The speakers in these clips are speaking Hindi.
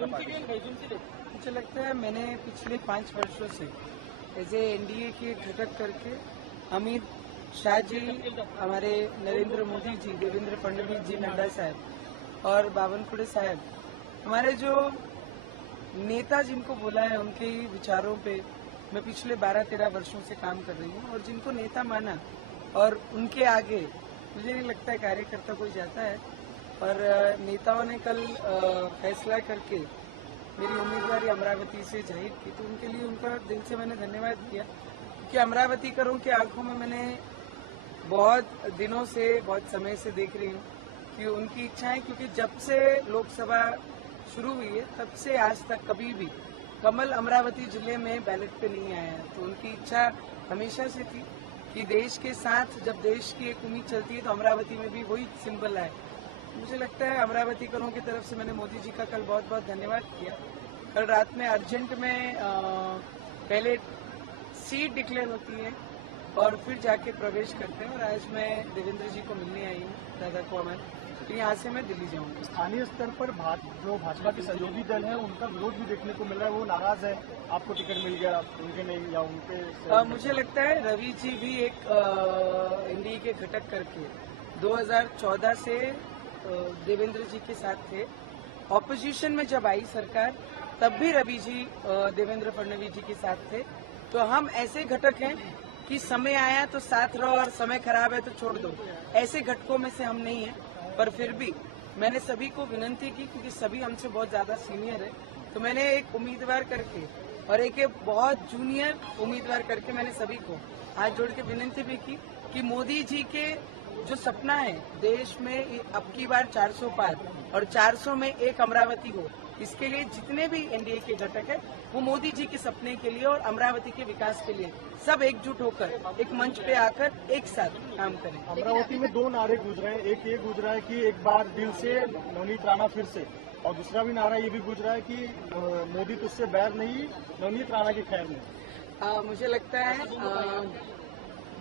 मुझे लगता है मैंने पिछले 5 वर्षों से ऐसे एनडीए के घटक करके अमित शाह जी, हमारे नरेंद्र मोदी जी, देवेंद्र फडणवीस जी, नड्डा साहब और बावनकुड़े साहब, हमारे जो नेता जिनको बोला है उनके ही विचारों पे मैं पिछले 12-13 वर्षों से काम कर रही हूँ और जिनको नेता माना और उनके आगे मुझे नहीं लगता है कार्यकर्ता कोई जाता है। और नेताओं ने कल फैसला करके मेरी उम्मीदवारी अमरावती से जाहिर की, तो उनके लिए उनका दिल से मैंने धन्यवाद किया, क्योंकि अमरावती करों की आंखों में मैंने बहुत दिनों से, बहुत समय से देख रही हूँ कि उनकी इच्छा है, क्योंकि जब से लोकसभा शुरू हुई है तब से आज तक कभी भी कमल अमरावती जिले में बैलेट पे नहीं आया है। तो उनकी इच्छा हमेशा से थी कि देश के साथ जब देश की एक उम्मीद चलती है तो अमरावती में भी वही सिंबल है। मुझे लगता है अमरावती करों की तरफ से मैंने मोदी जी का कल बहुत बहुत धन्यवाद किया। कल रात में अर्जेंट में पहले सीट डिक्लेयर होती है और फिर जाके प्रवेश करते हैं, और आज मैं देवेंद्र जी को मिलने आई हूँ, दादा को हमारे, फिर यहाँ से मैं दिल्ली जाऊँगा। स्थानीय स्तर पर जो भाजपा के सहयोगी दल है उनका विरोध भी देखने को मिल रहा है, वो नाराज है, आपको टिकट मिल गया उनके नहीं या उनके। मुझे लगता है रवि जी भी एक एनडीए के घटक करके 2014 से देवेंद्र जी के साथ थे। ऑपोजिशन में जब आई सरकार तब भी रवि जी देवेंद्र फडणवीस जी के साथ थे। तो हम ऐसे घटक हैं कि समय आया तो साथ रहो और समय खराब है तो छोड़ दो, ऐसे घटकों में से हम नहीं हैं। पर फिर भी मैंने सभी को विनंती की, क्योंकि सभी हमसे बहुत ज्यादा सीनियर है, तो मैंने एक उम्मीदवार करके और एक बहुत जूनियर उम्मीदवार करके मैंने सभी को हाथ जोड़ के विनंती भी की कि मोदी जी के जो सपना है देश में अब की बार 400 पार और 400 में एक अमरावती हो, इसके लिए जितने भी एनडीए के घटक है वो मोदी जी के सपने के लिए और अमरावती के विकास के लिए सब एकजुट होकर एक मंच पे आकर एक साथ काम करें। अमरावती में 2 नारे गूंज रहे हैं, एक ये गूंज रहा है कि एक बार दिल से नवनीत राणा फिर से, और दूसरा भी नारा ये भी गूंज रहा है कि मोदी तुझसे बैर नहीं, नवनीत राणा की खैर नहीं। मुझे लगता है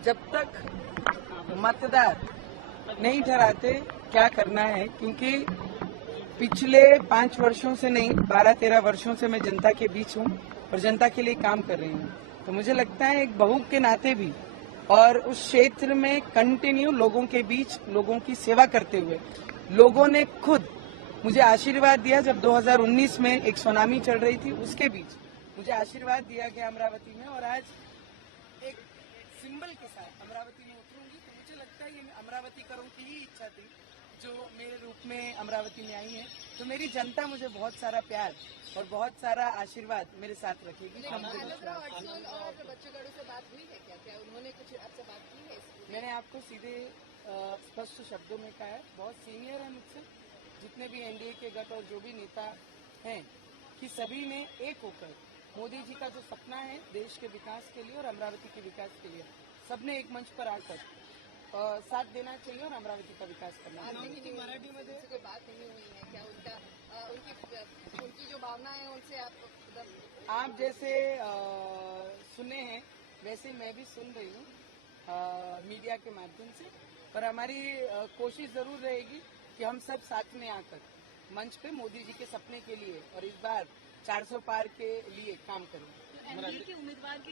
जब तक मतदार नहीं ठहराते क्या करना है, क्योंकि पिछले 5 वर्षों से नहीं 12-13 वर्षों से मैं जनता के बीच हूँ और जनता के लिए काम कर रही हूँ। तो मुझे लगता है एक बहू के नाते भी और उस क्षेत्र में कंटिन्यू लोगों के बीच लोगों की सेवा करते हुए लोगों ने खुद मुझे आशीर्वाद दिया। जब 2019 में एक सुनामी चल रही थी उसके बीच मुझे आशीर्वाद दिया गया अमरावती में, और आज एक सिंबल के साथ अमरावती में उतरूंगी। तो मुझे लगता है ये अमरावती करों की ही इच्छा थी जो मेरे रूप में अमरावती में आई है। तो मेरी जनता मुझे बहुत सारा प्यार और बहुत सारा आशीर्वाद मेरे साथ रखेगी। मैंने आपको सीधे स्पष्ट शब्दों में कहा है, बहुत सीनियर है मुझसे, जितने भी एनडीए के गठ और जो भी नेता हैं, कि सभी ने एक होकर मोदी जी का जो सपना है देश के विकास के लिए और अमरावती के विकास के लिए, सबने एक मंच पर आकर साथ देना चाहिए और अमरावती का विकास करना चाहिए। मराठी में कोई बात नहीं हुई है क्या? उनकी जो भावना है उनसे आप जैसे सुने हैं वैसे मैं भी सुन रही हूँ मीडिया के माध्यम से, पर हमारी कोशिश जरूर रहेगी कि हम सब साथ में आकर मंच पे मोदी जी के सपने के लिए और इस बार 400 पार के लिए काम करें। एनडीए के उम्मीदवार के